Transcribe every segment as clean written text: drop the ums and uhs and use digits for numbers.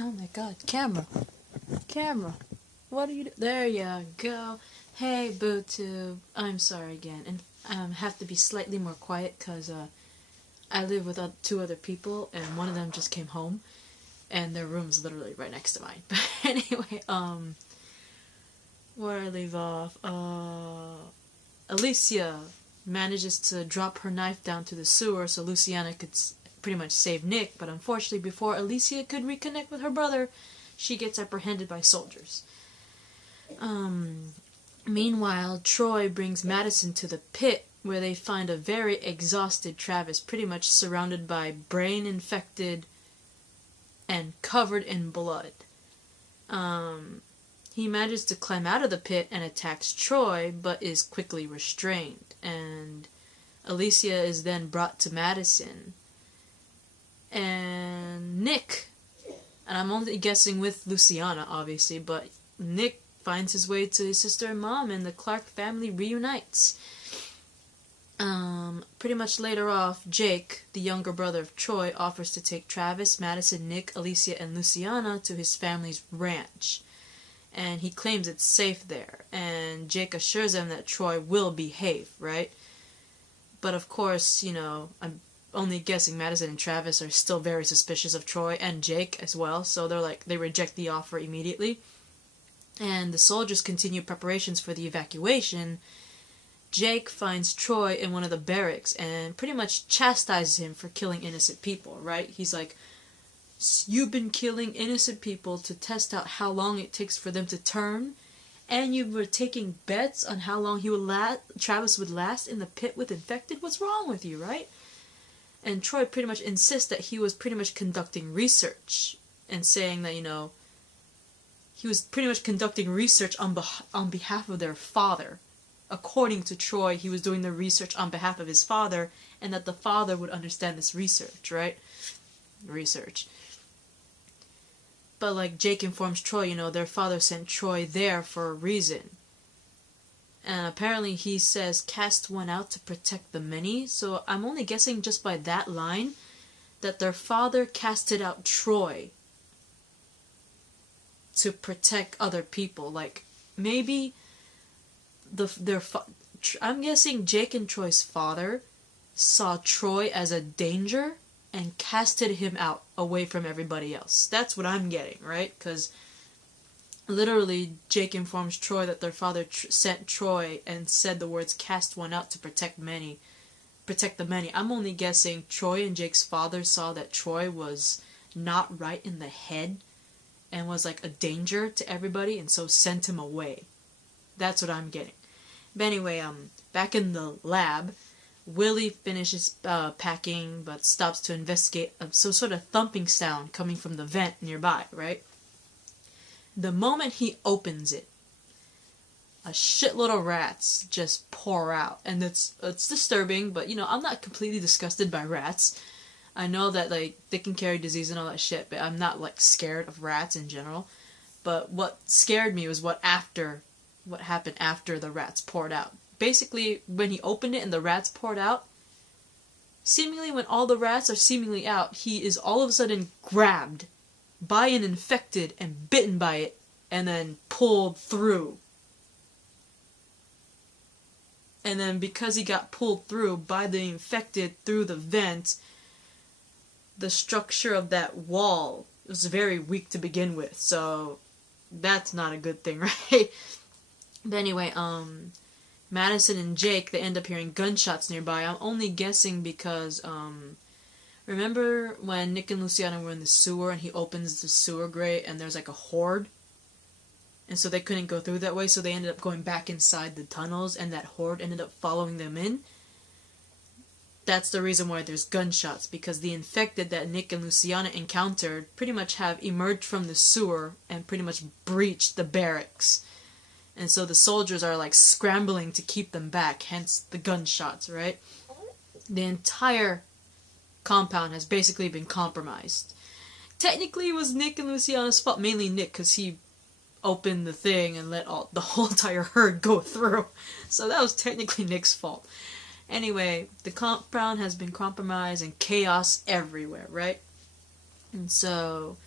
Oh my god, camera. Camera. What are you There you go. Hey, BooTube. I'm sorry again. And have to be slightly more quiet because I live with two other people and one of them just came home and their room's literally right next to mine. But anyway, where I leave off, Alicia manages to drop her knife down to the sewer so Luciana could pretty much save Nick, but unfortunately before Alicia could reconnect with her brother, she gets apprehended by soldiers. Meanwhile, Troy brings Madison to the pit where they find a very exhausted Travis pretty much surrounded by brain infected and covered in blood. He manages to climb out of the pit and attacks Troy, but is quickly restrained. And Alicia is then brought to Madison. And Nick, and I'm only guessing with Luciana, obviously, but Nick finds his way to his sister and mom, and the Clark family reunites. Pretty much later off, Jake, the younger brother of Troy, offers to take Travis, Madison, Nick, Alicia, and Luciana to his family's ranch. And he claims it's safe there. And Jake assures him that Troy will behave, right? But of course, I'm only guessing Madison and Travis are still very suspicious of Troy and Jake as well, so they reject the offer immediately. And the soldiers continue preparations for the evacuation. Jake finds Troy in one of the barracks and pretty much chastises him for killing innocent people, right? He's like, you've been killing innocent people to test out how long it takes for them to turn, and you were taking bets on how long Travis would last in the pit with infected? What's wrong with you, right? And Troy pretty much insists that he was pretty much conducting research and saying that, he was pretty much conducting research on behalf of their father. According to Troy, he was doing the research on behalf of his father, and that the father would understand this research, right? Research. But Jake informs Troy, their father sent Troy there for a reason. And apparently he says, cast one out to protect the many. So I'm only guessing just by that line that their father casted out Troy to protect other people. Maybe I'm guessing Jake and Troy's father saw Troy as a danger and casted him out away from everybody else. That's what I'm getting, right? Because literally Jake informs Troy that their father sent Troy and said the words cast one out to protect the many. I'm only guessing Troy and Jake's father saw that Troy was not right in the head and was a danger to everybody, and so sent him away. That's what I'm getting. But anyway, back in the lab, Willie finishes packing, but stops to investigate some sort of thumping sound coming from the vent nearby, right? The moment he opens it, a shitload of rats just pour out, and it's disturbing, but I'm not completely disgusted by rats. I know that they can carry disease and all that shit, but I'm not scared of rats in general. But what scared me was what happened after the rats poured out. Basically, when he opened it and the rats poured out, seemingly when all the rats are seemingly out, he is all of a sudden grabbed by an infected and bitten by it, and then pulled through. And then because he got pulled through by the infected through the vent, the structure of that wall was very weak to begin with, so that's not a good thing, right? But anyway, Madison and Jake, they end up hearing gunshots nearby. I'm only guessing because, remember when Nick and Luciana were in the sewer and he opens the sewer grate and there's a horde? And so they couldn't go through that way, so they ended up going back inside the tunnels, and that horde ended up following them in. That's the reason why there's gunshots, because the infected that Nick and Luciana encountered pretty much have emerged from the sewer and pretty much breached the barracks. And so the soldiers are scrambling to keep them back, hence the gunshots, right? The entire compound has basically been compromised. Technically it was Nick and Luciana's fault, mainly Nick, because he opened the thing and let the whole entire herd go through. So that was technically Nick's fault. Anyway, the compound has been compromised and chaos everywhere, right? And so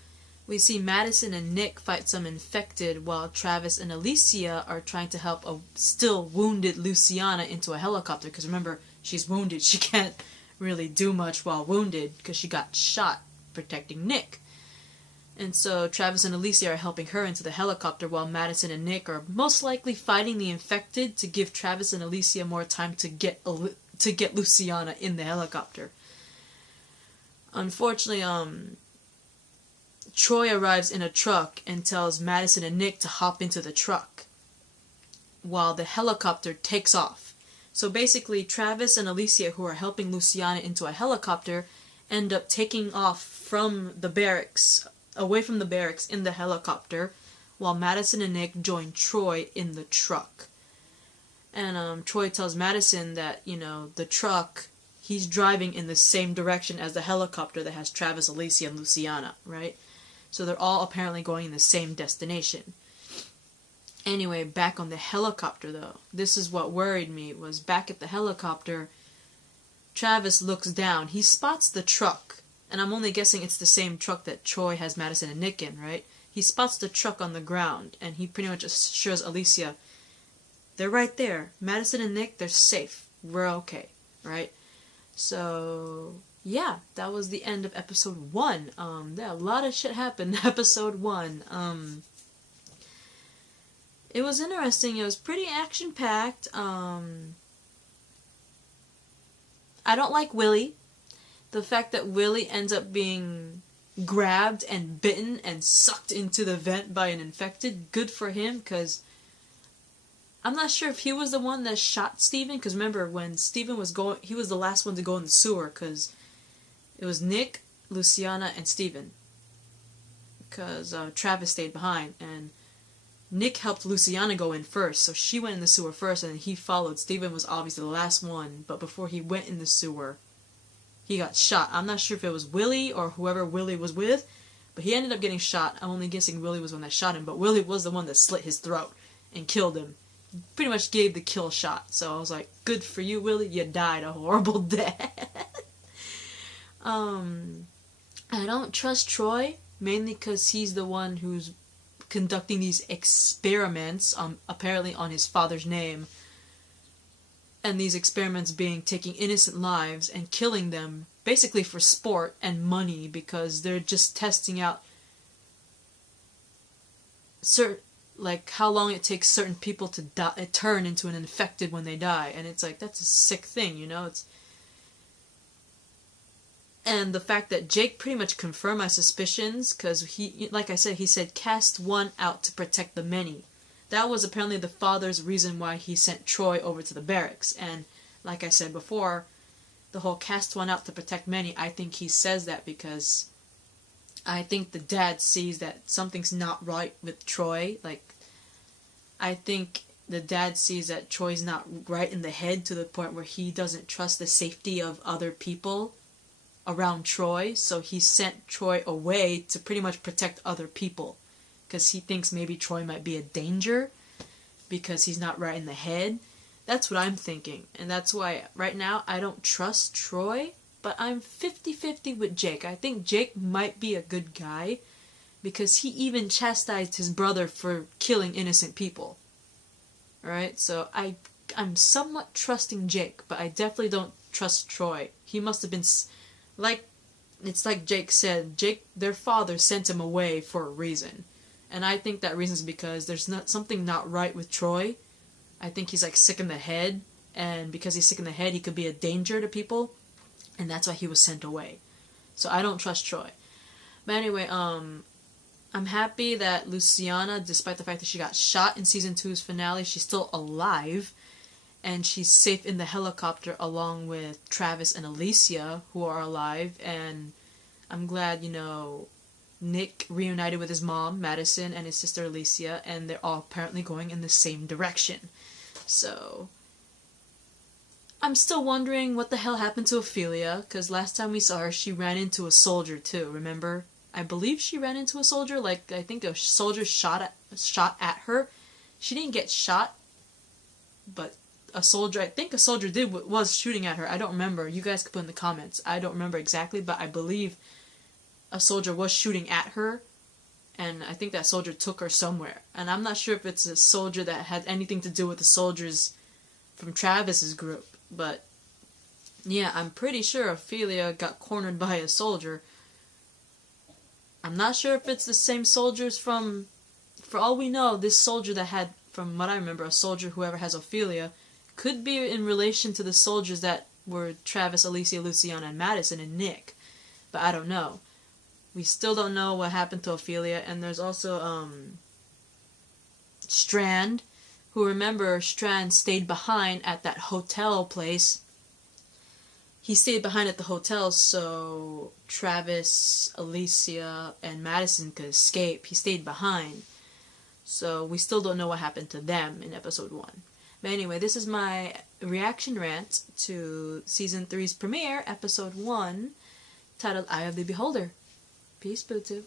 We see Madison and Nick fight some infected while Travis and Alicia are trying to help a still wounded Luciana into a helicopter. Because remember, she's wounded. She can't really do much while wounded because she got shot protecting Nick. And so Travis and Alicia are helping her into the helicopter while Madison and Nick are most likely fighting the infected to give Travis and Alicia more time to get Luciana in the helicopter. Unfortunately, Troy arrives in a truck and tells Madison and Nick to hop into the truck while the helicopter takes off. So basically, Travis and Alicia, who are helping Luciana into a helicopter, end up taking off from the barracks, away from the barracks in the helicopter, while Madison and Nick join Troy in the truck. And Troy tells Madison that, the truck, he's driving in the same direction as the helicopter that has Travis, Alicia, and Luciana, right? So they're all apparently going in the same destination. Anyway, back on the helicopter though. This is what worried me, was back at the helicopter, Travis looks down. He spots the truck. And I'm only guessing it's the same truck that Troy has Madison and Nick in, right? He spots the truck on the ground, and he pretty much assures Alicia, they're right there. Madison and Nick, they're safe. We're okay, right? So, yeah, that was the end of episode 1. A lot of shit happened in episode 1. It was interesting. It was pretty action-packed. I don't like Willie. The fact that Willie ends up being grabbed and bitten and sucked into the vent by an infected, good for him, because I'm not sure if he was the one that shot Steven, because remember, when Steven was going, he was the last one to go in the sewer, because it was Nick, Luciana, and Steven, because Travis stayed behind, and Nick helped Luciana go in first, so she went in the sewer first, and he followed. Steven was obviously the last one, but before he went in the sewer, he got shot. I'm not sure if it was Willie or whoever Willie was with, but he ended up getting shot. I'm only guessing Willie was the one that shot him, but Willie was the one that slit his throat and killed him. Pretty much gave the kill shot. So I was like, good for you, Willie. You died a horrible death. I don't trust Troy, mainly because he's the one who's conducting these experiments, apparently on his father's name. And these experiments being taking innocent lives and killing them basically for sport and money, because they're just testing out how long it takes certain people to turn into an infected when they die. And it's like, that's a sick thing, And the fact that Jake pretty much confirmed my suspicions, because he, like I said, he said cast one out to protect the many. That was apparently the father's reason why he sent Troy over to the barracks. And like I said before, the whole cast one out to protect many, I think he says that because I think the dad sees that something's not right with Troy. I think the dad sees that Troy's not right in the head to the point where he doesn't trust the safety of other people around Troy. So he sent Troy away to pretty much protect other people, because he thinks maybe Troy might be a danger because he's not right in the head. That's what I'm thinking. And that's why right now I don't trust Troy, but I'm 50-50 with Jake. I think Jake might be a good guy because he even chastised his brother for killing innocent people. Alright, so I'm somewhat trusting Jake, but I definitely don't trust Troy. He must have been, it's like Jake said, their father sent him away for a reason. And I think that reason is because there's something not right with Troy. I think he's sick in the head, and because he's sick in the head, he could be a danger to people, and that's why he was sent away. So I don't trust Troy. But anyway, I'm happy that Luciana, despite the fact that she got shot in season 2's finale, she's still alive, and she's safe in the helicopter along with Travis and Alicia, who are alive, and I'm glad, Nick reunited with his mom, Madison, and his sister, Alicia, and they're all apparently going in the same direction. So, I'm still wondering what the hell happened to Ophelia, because last time we saw her, she ran into a soldier too, remember? I believe she ran into a soldier, I think a soldier shot at her. She didn't get shot, but I think a soldier was shooting at her. I don't remember. You guys could put in the comments. I don't remember exactly, but I believe a soldier was shooting at her, and I think that soldier took her somewhere. And I'm not sure if it's a soldier that had anything to do with the soldiers from Travis's group, but yeah, I'm pretty sure Ophelia got cornered by a soldier. I'm not sure if it's the same soldiers from... For all we know, this soldier that had, from what I remember, a soldier, whoever has Ophelia, could be in relation to the soldiers that were Travis, Alicia, Luciana, and Madison, and Nick. But I don't know. We still don't know what happened to Ophelia, and there's also, Strand, who, remember, Strand stayed behind at that hotel place. He stayed behind at the hotel so Travis, Alicia, and Madison could escape. He stayed behind. So we still don't know what happened to them in episode 1. But anyway, this is my reaction rant to season 3's premiere, episode 1, titled Eye of the Beholder. Peace, Boo-Too.